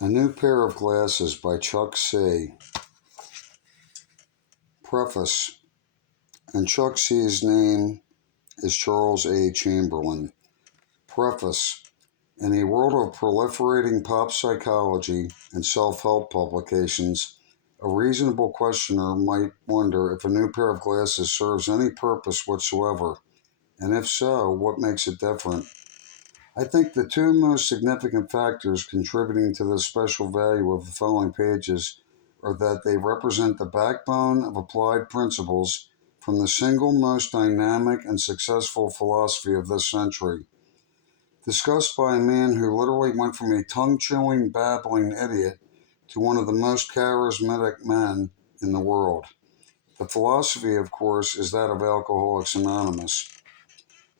A New Pair of Glasses by Chuck C. Preface. And Chuck C's name is Charles A. Chamberlain. Preface. In a world of proliferating pop psychology and self-help publications, a reasonable questioner might wonder if a new pair of glasses serves any purpose whatsoever, and if so, what makes it different? I think the two most significant factors contributing to the special value of the following pages are that they represent the backbone of applied principles from the single most dynamic and successful philosophy of this century, discussed by a man who literally went from a tongue-chewing, babbling idiot to one of the most charismatic men in the world. The philosophy, of course, is that of Alcoholics Anonymous,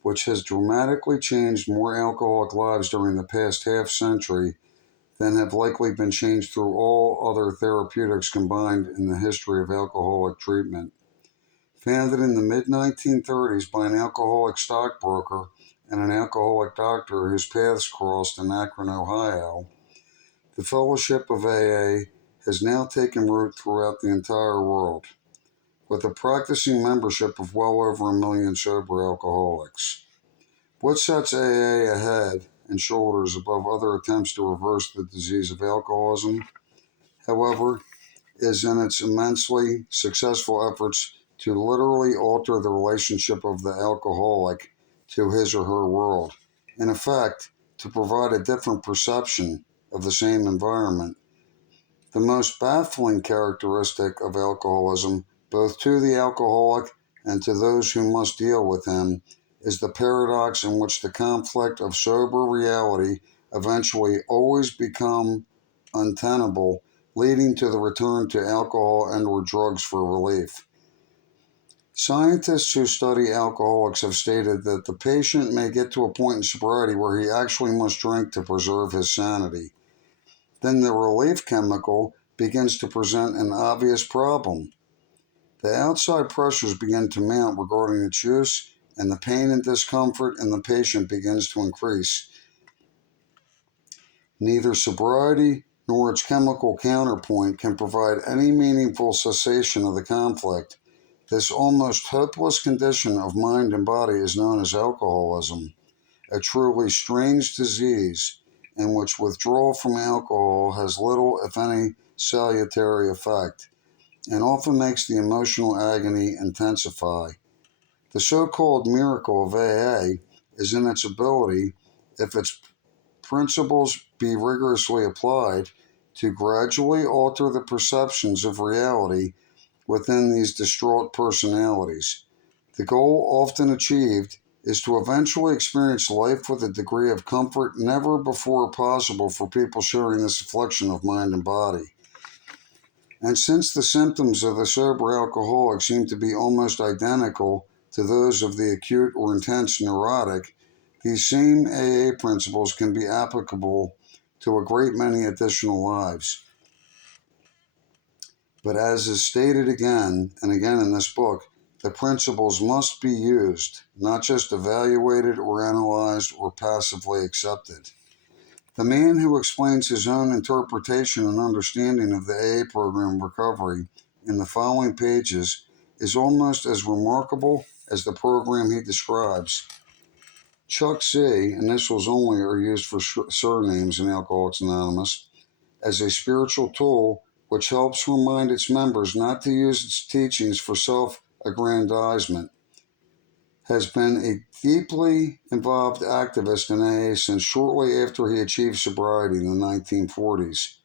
which has dramatically changed more alcoholic lives during the past half-century than have likely been changed through all other therapeutics combined in the history of alcoholic treatment. Founded in the mid-1930s by an alcoholic stockbroker and an alcoholic doctor whose paths crossed in Akron, Ohio, the Fellowship of AA has now taken root throughout the entire world, with a practicing membership of well over 1 million sober alcoholics. What sets AA ahead and shoulders above other attempts to reverse the disease of alcoholism, however, is in its immensely successful efforts to literally alter the relationship of the alcoholic to his or her world. In effect, to provide a different perception of the same environment. The most baffling characteristic of alcoholism, both to the alcoholic and to those who must deal with him, is the paradox in which the conflict of sober reality eventually always become untenable, leading to the return to alcohol and/or drugs for relief. Scientists who study alcoholics have stated that the patient may get to a point in sobriety where he actually must drink to preserve his sanity. Then the relief chemical begins to present an obvious problem. The outside pressures begin to mount regarding its use, and the pain and discomfort in the patient begins to increase. Neither sobriety nor its chemical counterpoint can provide any meaningful cessation of the conflict. This almost hopeless condition of mind and body is known as alcoholism, a truly strange disease in which withdrawal from alcohol has little, if any, salutary effect, and often makes the emotional agony intensify. The so-called miracle of AA is in its ability, if its principles be rigorously applied, to gradually alter the perceptions of reality within these distraught personalities. The goal often achieved is to eventually experience life with a degree of comfort never before possible for people sharing this affliction of mind and body. And since the symptoms of the sober alcoholic seem to be almost identical to those of the acute or intense neurotic, these same AA principles can be applicable to a great many additional lives. But as is stated again and again in this book, the principles must be used, not just evaluated or analyzed or passively accepted. The man who explains his own interpretation and understanding of the AA program recovery in the following pages is almost as remarkable as the program he describes. Chuck C., initials only are used for surnames in Alcoholics Anonymous, as a spiritual tool which helps remind its members not to use its teachings for self-aggrandizement, has been a deeply involved activist in AA since shortly after he achieved sobriety in the 1940s.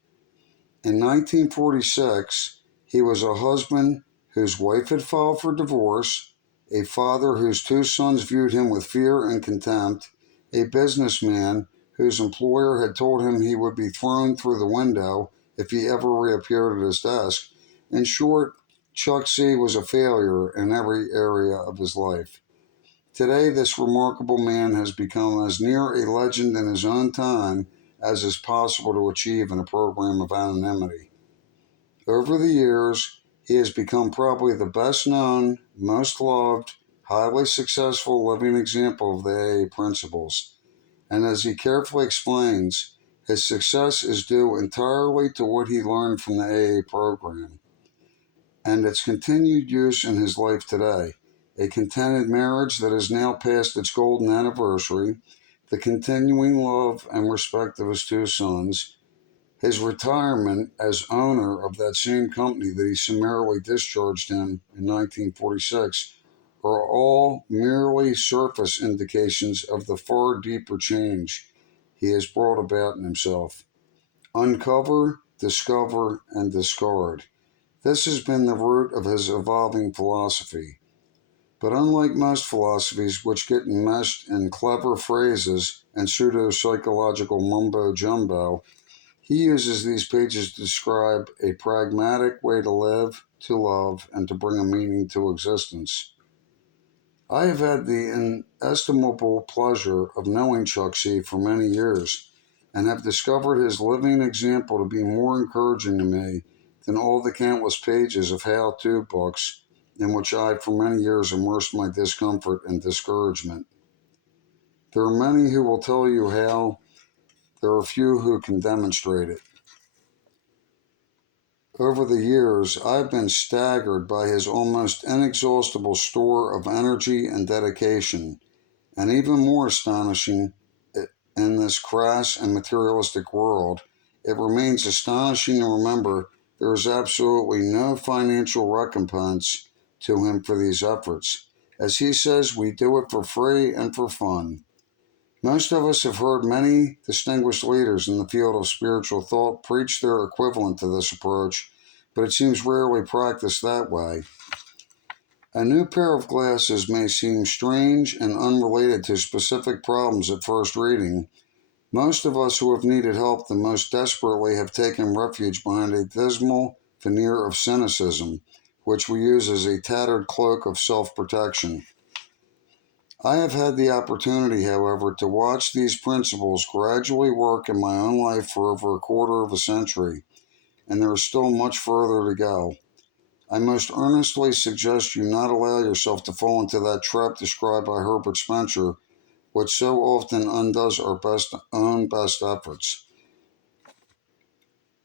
In 1946, he was a husband whose wife had filed for divorce, a father whose two sons viewed him with fear and contempt, a businessman whose employer had told him he would be thrown through the window if he ever reappeared at his desk. In short, Chuck C. was a failure in every area of his life. Today, this remarkable man has become as near a legend in his own time as is possible to achieve in a program of anonymity. Over the years, he has become probably the best known, most loved, highly successful living example of the AA principles. And as he carefully explains, His success is due entirely to what he learned from the AA program and its continued use in his life today. A contented marriage that has now passed its golden anniversary, the continuing love and respect of his two sons, his retirement as owner of that same company that he summarily discharged him in 1946 are all merely surface indications of the far deeper change he has brought about in himself. Uncover, discover, and discard. This has been the root of his evolving philosophy. But unlike most philosophies which get enmeshed in clever phrases and pseudo-psychological mumbo-jumbo, he uses these pages to describe a pragmatic way to live, to love, and to bring a meaning to existence. I have had the inestimable pleasure of knowing Chuck C. for many years and have discovered his living example to be more encouraging to me than all the countless pages of how-to books in which I, for many years, immersed my discomfort and discouragement. There are many who will tell you how, there are few who can demonstrate it. Over the years, I've been staggered by his almost inexhaustible store of energy and dedication, and even more astonishing, in this crass and materialistic world, it remains astonishing to remember there is absolutely no financial recompense to him for these efforts. As he says, we do it for free and for fun. Most of us have heard many distinguished leaders in the field of spiritual thought preach their equivalent to this approach, but it seems rarely practiced that way. A new pair of glasses may seem strange and unrelated to specific problems at first reading. Most of us who have needed help the most desperately have taken refuge behind a dismal veneer of cynicism, which we use as a tattered cloak of self-protection. I have had the opportunity, however, to watch these principles gradually work in my own life for over a quarter of a century, and there is still much further to go. I most earnestly suggest you not allow yourself to fall into that trap described by Herbert Spencer, which so often undoes our own best efforts.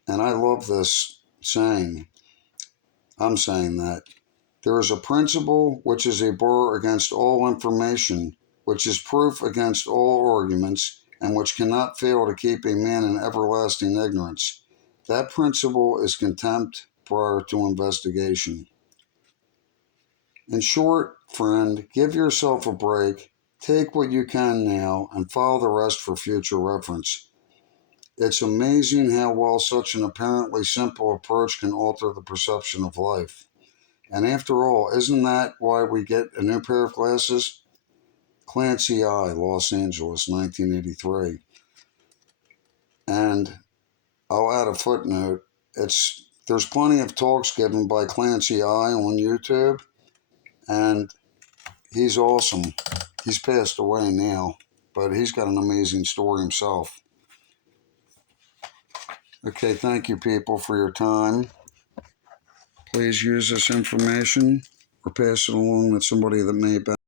And I love this saying. I'm saying that. There is a principle which is a bar against all information, which is proof against all arguments, and which cannot fail to keep a man in everlasting ignorance. That principle is contempt prior to investigation. In short, friend, give yourself a break, take what you can now, and file the rest for future reference. It's amazing how well such an apparently simple approach can alter the perception of life. And after all, isn't that why we get a new pair of glasses? Clancy I, Los Angeles, 1983. And I'll add a footnote. There's plenty of talks given by Clancy I on YouTube, and he's awesome. He's passed away now, but he's got an amazing story himself. Okay, thank you, people, for your time. Please use this information or pass it along to somebody that may benefit.